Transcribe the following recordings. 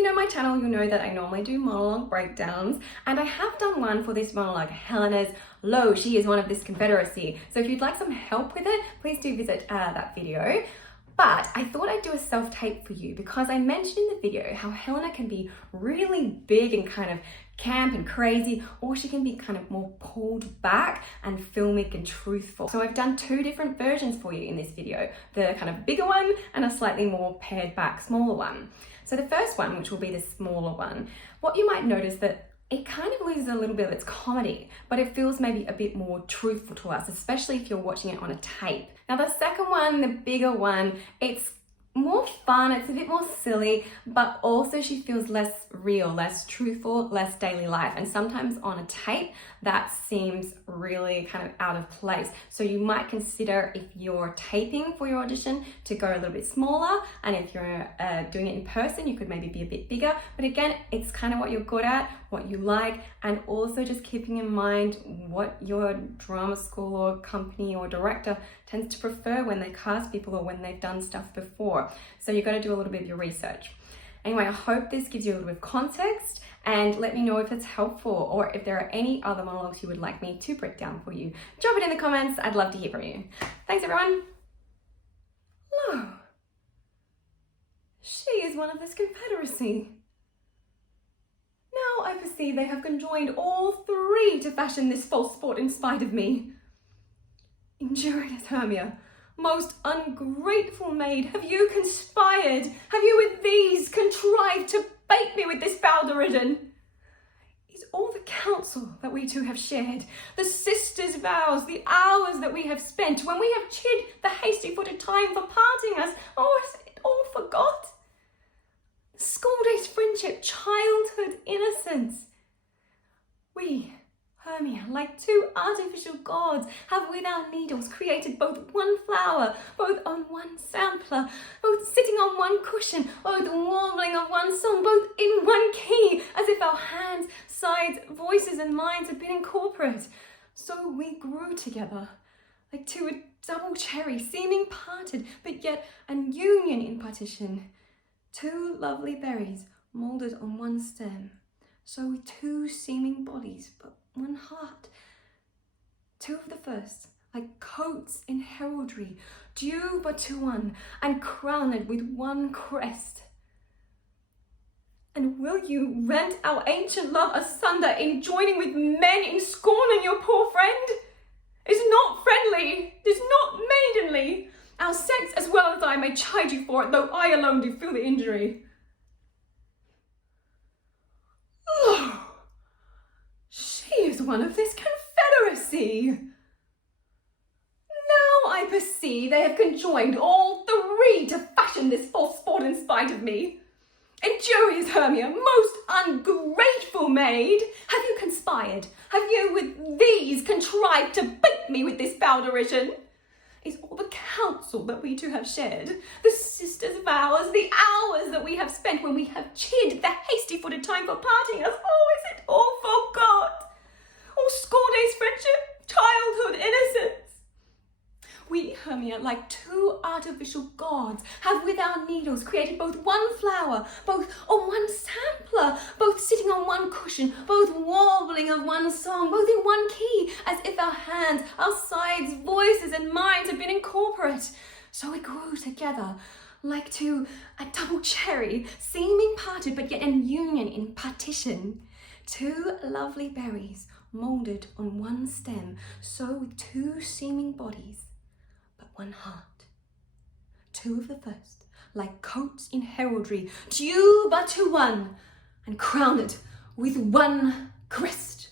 you know my channel, you'll know that I normally do monologue breakdowns, and I have done one for this monologue, Helena's Lo, she is one of this confederacy. So if you'd like some help with it, please do visit that video. But I thought I'd do a self-tape for you because I mentioned in the video how Helena can be really big and kind of camp and crazy, or she can be kind of more pulled back and filmic and truthful. So I've done two different versions for you in this video, the kind of bigger one and a slightly more pared back, smaller one. So the first one, which will be the smaller one, what you might notice that it kind of loses a little bit of its comedy, but it feels maybe a bit more truthful to us, especially if you're watching it on a tape. Now the second one, the bigger one, it's more fun, it's a bit more silly, but also she feels less real, less truthful, less daily life. And sometimes on a tape, that seems really kind of out of place. So you might consider, if you're taping for your audition, to go a little bit smaller. And if you're doing it in person, you could maybe be a bit bigger. But again, it's kind of what you're good at, what you like, and also just keeping in mind what your drama school or company or director tends to prefer when they cast people or when they've done stuff before. So you've got to do a little bit of your research. Anyway, I hope this gives you a little bit of context, and let me know if it's helpful or if there are any other monologues you would like me to break down for you. Drop it in the comments, I'd love to hear from you. Thanks everyone. Lo, she is one of this confederacy. Now I perceive they have conjoined all three to fashion this false sport in spite of me. Injurious Hermia, most ungrateful maid, have you conspired? Have you with these contrived to bait me with this foul-derision? Is all the counsel that we two have shared, the sisters' vows, the hours that we have spent, when we have chid the hasty-footed time for parting us, oh, is it all forgot? School days friendship, childhood innocence. We, Hermia, like two artificial gods, have with our needles created both one flower, both on one sampler, both sitting on one cushion, both warbling of one song, both in one key, as if our hands, sides, voices and minds had been incorporate. So we grew together, like two a double cherry, seeming parted, but yet an union in partition. Two lovely berries moulded on one stem, so two seeming bodies, but one heart. Two of the first, like coats in heraldry, due but to one, and crowned with one crest. And will you rent our ancient love asunder in joining with men in scorning your poor friend? Is not friendly, is not maidenly. Our sex, as well as I, may chide you for it, though I alone do feel the injury. Lo, she is one of this confederacy. Now I perceive they have conjoined all three to fashion this false sport in spite of me. Injurious Hermia, most ungrateful maid, have you conspired? Have you with these contrived to bait me with this foul-derision? Is all the counsel that we two have shared, the sisters' vows, the hours that we have spent when we have chid the hasty-footed time for parting us, oh, is it all forgot? All school days friendship, childhood innocence. We, Hermia, like two artificial gods, have with our needles created both one flower, both on one sampler, both sitting on one cushion, both warbling of one song, both in one key, as if our hands, our sides, voices and minds had been incorporate. So we grew together, like two a double cherry, seeming parted, but yet in union in partition. Two lovely berries moulded on one stem, so with two seeming bodies, one heart. Two of the first, like coats in heraldry, due but to one, and crowned with one crest.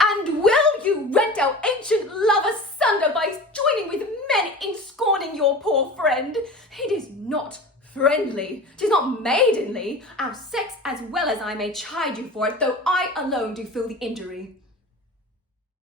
And will you rent our ancient love asunder by joining with men in scorning your poor friend? It is not friendly, 'tis not maidenly. Our sex, as well as I, may chide you for it, though I alone do feel the injury.